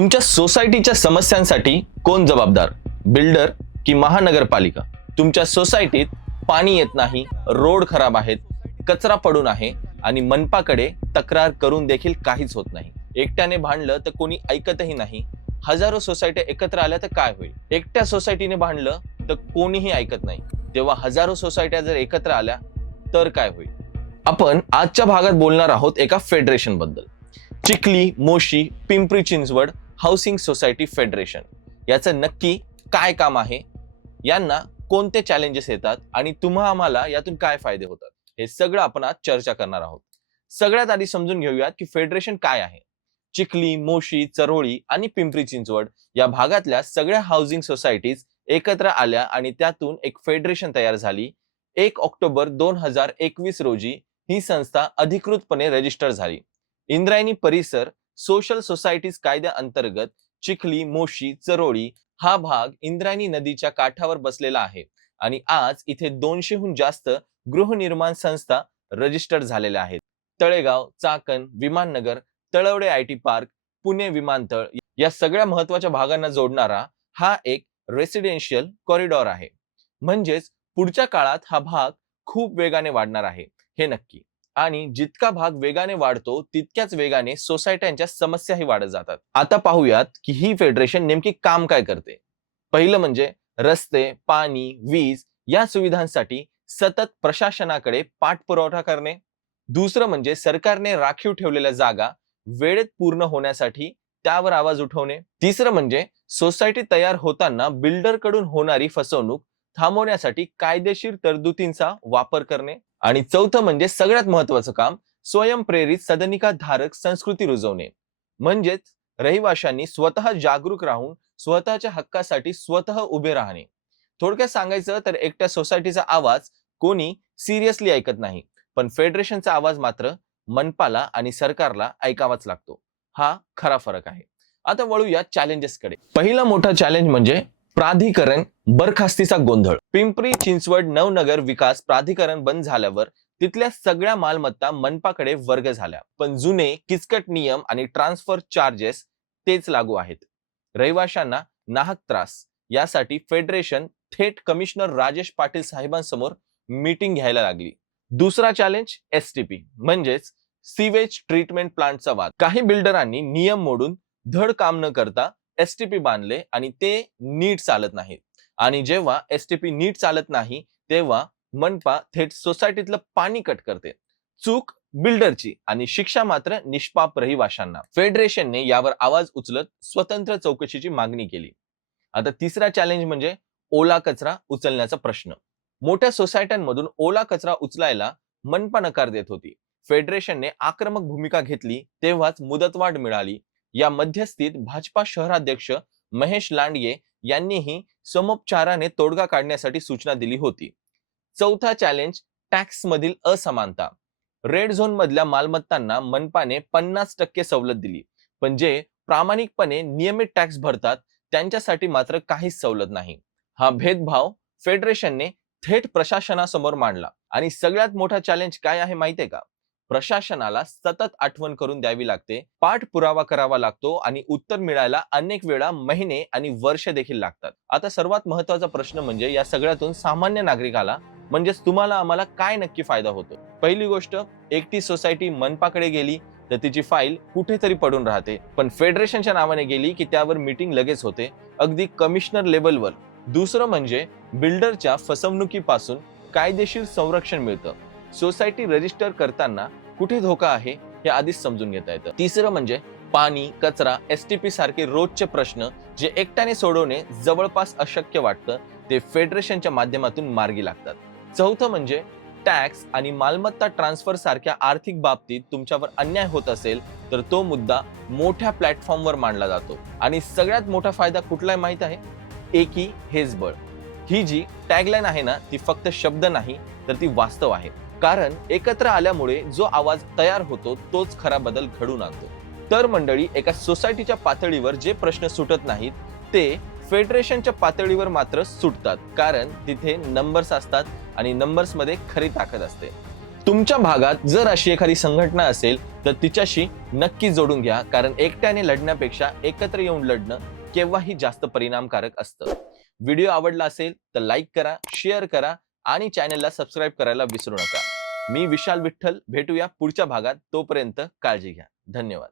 तुमच्या सोसायटीच्या समस्यांसाठी कोण जबाबदार? बिल्डर की महानगरपालिका? तुमच्या सोसायटीत पाणी येत नाही, रोड खराब आहेत, कचरा पडून आहे आणि मनपाकडे तक्रार करून देखील काहीच होत नाही. एकट्याने भांडलं तर कोणी ऐकतही नाही. हजारो सोसायट्या एकत्र आल्या तर काय होईल? एकट्या सोसायटीने भांडलं तर कोणीही ऐकत नाही. तेव्हा हजारो सोसायट्या जर एकत्र आल्या तर काय होईल? आपण आजच्या भागात बोलणार आहोत एका फेडरेशन बद्दल. Chikhali, Moshi, Pimpri Chinchwad housing society federation. याचं नक्की काय काम आहे, यांना कोणते चॅलेंजेस येतात आणि आम्हाला यातून काय फायदे होतात, हे सगळं आपण आज चर्चा करणार आहोत. सगळ्यात आधी समजून घेऊयात की फेडरेशन काय आहे. चिखली, मोशी, चरोळी आणि पिंपरी चिंचवड या भागातल्या सगळ्या हाऊसिंग सोसायटीज एकत्र आल्या आणि त्यातून एक फेडरेशन तयार झाली. 1 ऑक्टोबर 2021 रोजी ही संस्था अधिकृतपणे रजिस्टर झाली. इंद्रायणी परिसर सोशल सोसायटीज कायद्या अंतर्गत चिखली, मोशी, चरोळी हा भाग इंद्रायणी नदीच्या काठावर बसलेला आहे आणि आज इथे 200हून जास्त गृहनिर्माण संस्था रजिस्टर झालेल्या आहेत. तळेगाव, चाकण, विमाननगर, तळवडे आयटी पार्क, पुणे विमानतळ या सगळ्या महत्वाच्या भागांना जोडणारा हा एक रेसिडेन्शियल कॉरिडॉर आहे. म्हणजेच पुढच्या काळात हा भाग खूप वेगाने वाढणार आहे, हे नक्की. आणि जितका भाग वेगाने वाढतो तितक्याच वेगाने सोसायट्यांच्या समस्याही वाढत जातात. आता पाहूयात की ही फेडरेशन नेमकी काम काय करते. पहिलं म्हणजे रस्ते, पाणी, वीज या सुविधांसाठी सतत प्रशासनाकडे पाठपुरावा करणे. दुसरं म्हणजे सरकारने राखीव ठेवलेल्या जागा वेळेत पूर्ण होण्यासाठी त्यावर आवाज उठवणे. तिसरं म्हणजे सोसायटी तयार होताना बिल्डर कडून होणारी फसवणूक थांबवण्यासाठी कायदेशीर तरतुदींचा वापर करणे. आणि चौथं म्हणजे सगळ्यात महत्वाचं काम, स्वयंप्रेरित सदनिका धारक संस्कृती रुजवणे. म्हणजेच रहिवाशांनी स्वतः जागरूक राहून स्वतःच्या हक्कासाठी स्वतः उभे राहणे. थोडक्यात सांगायचं तर एकट्या सोसायटीचा आवाज कोणी सिरियसली ऐकत नाही, पण फेडरेशनचा आवाज मात्र मनपाला आणि सरकारला ऐकावाच लागतो. हा खरा फरक आहे. आता वळूया चॅलेंजेस कडे. पहिला मोठा चॅलेंज म्हणजे प्राधिकरण बरखास्तीचा गोंधळ. पिंपरी चिंचवड नवनगर विकास प्राधिकरण बंद झाल्यावर तिथल्या सगळ्या मालमत्ता मनपाकडे वर्ग झाल्या, पण जुने किचकट नियम आणि ट्रान्सफर चार्जेस तेच लागू आहेत. रहिवाशांना नाहक त्रास यासाठी फेडरेशन थेट कमिशनर राजेश पाटील साहेबांसमोर मीटिंग घ्यायला लागली. दुसरा चॅलेंज एसटीपी म्हणजेच सीवेज ट्रीटमेंट प्लांटचा वाद. काही बिल्डरांनी नियम मोडून धड काम न करता एसटीपी बांधले आणि ते नीट चालत नाही. आणि जेव्हा एसटीपी नीट चालत नाही तेव्हा मनपा थेट सोसायटीतलं पाणी कट करते. चूक बिल्डरची आणि शिक्षा मात्र निष्पाप रहिवाशांना. फेडरेशनने यावर आवाज उचलत स्वतंत्र चौकशीची मागणी केली. आता तिसरा चॅलेंज म्हणजे ओला कचरा उचलण्याचा प्रश्न. मोठ्या सोसायट्यांमधून ओला कचरा उचलायला मनपा नकार देत होती. फेडरेशनने आक्रमक भूमिका घेतली तेव्हाच मुदतवाढ मिळाली. या मध्यस्थीत भाजपा शहराध्यक्ष महेश लांडगे यांनीही समोपचाराने तोडगा काढण्यासाठी सूचना दिली होती. चौथा चॅलेंज टॅक्स मधील असमानता. रेड झोन मधल्या मालमत्तांना मनपाने 50% सवलत दिली, पण जे प्रामाणिकपणे नियमित टॅक्स भरतात त्यांच्यासाठी मात्र काहीच सवलत नाही. हा भेदभाव फेडरेशनने थेट प्रशासनासमोर मांडला. आणि सगळ्यात मोठा चॅलेंज काय आहे माहितीये का? प्रशासनाला सतत आठवण करून द्यावी लागते, पाठपुरावा करावा लागतो आणि उत्तर मिळायला अनेक वेळा महिने आणि वर्ष देखील लागतात. आता सर्वात महत्वाचा प्रश्न म्हणजे या सगळ्यातून सामान्य नागरिकाला म्हणजेच तुम्हाला आम्हाला काय नक्की फायदा होतो? पहिली गोष्ट, एकटी सोसायटी मनपाकडे गेली तर तिची फाईल कुठेतरी पडून राहते, पण फेडरेशनच्या नावाने गेली की त्यावर मीटिंग लगेच होते, अगदी कमिशनर लेवलवर. दुसरं म्हणजे बिल्डरच्या फसवणुकीपासून कायदेशीर संरक्षण मिळतं. सोसायटी रजिस्टर करताना कुठे धोका आहे हे आधीच समजून घेता येतं. तिसरं म्हणजे पाणी, कचरा, एसटीपी सारखे रोजचे प्रश्न जे एकट्याने सोडवणे जवळपास अशक्य वाटतं, ते फेडरेशनच्या माध्यमातून मार्गी लागतात. चौथं म्हणजे टॅक्स आणि मालमत्ता ट्रान्सफर सारख्या आर्थिक बाबतीत तुमच्यावर अन्याय होत असेल तर तो मुद्दा मोठ्या प्लॅटफॉर्मवर मांडला जातो. आणि सगळ्यात मोठा फायदा कुठला आहे माहित आहे? एकी हेच बळ. ही जी टॅगलाईन आहे ना, ती फक्त शब्द नाही तर ती वास्तव आहे. कारण एकत्र आल्यामुळे जो आवाज तयार होतो तोच खरा बदल घडून आणतो. तर मंडळी, एका सोसायटीच्या पातळीवर जे प्रश्न सुटत नाहीत ते फेडरेशनच्या पातळीवर मात्र सुटतात, कारण तिथे नंबर्स असतात आणि नंबर्स मध्ये खरी ताकद असते. तुमच्या भागात जर अशी एखादी संघटना असेल तर तिच्याशी नक्की जोडून घ्या, कारण एकट्याने लढण्यापेक्षा एकत्र येऊन लढणं केव्हाही जास्त परिणामकारक असतं. व्हिडिओ आवडला असेल तर लाईक करा, शेअर करा आणि चॅनलला सबस्क्राईब करायला विसरू नका. मी विशाल विठ्ठल, भेटूया पुढच्या भागात. तोपर्यंत काळजी घ्या. धन्यवाद.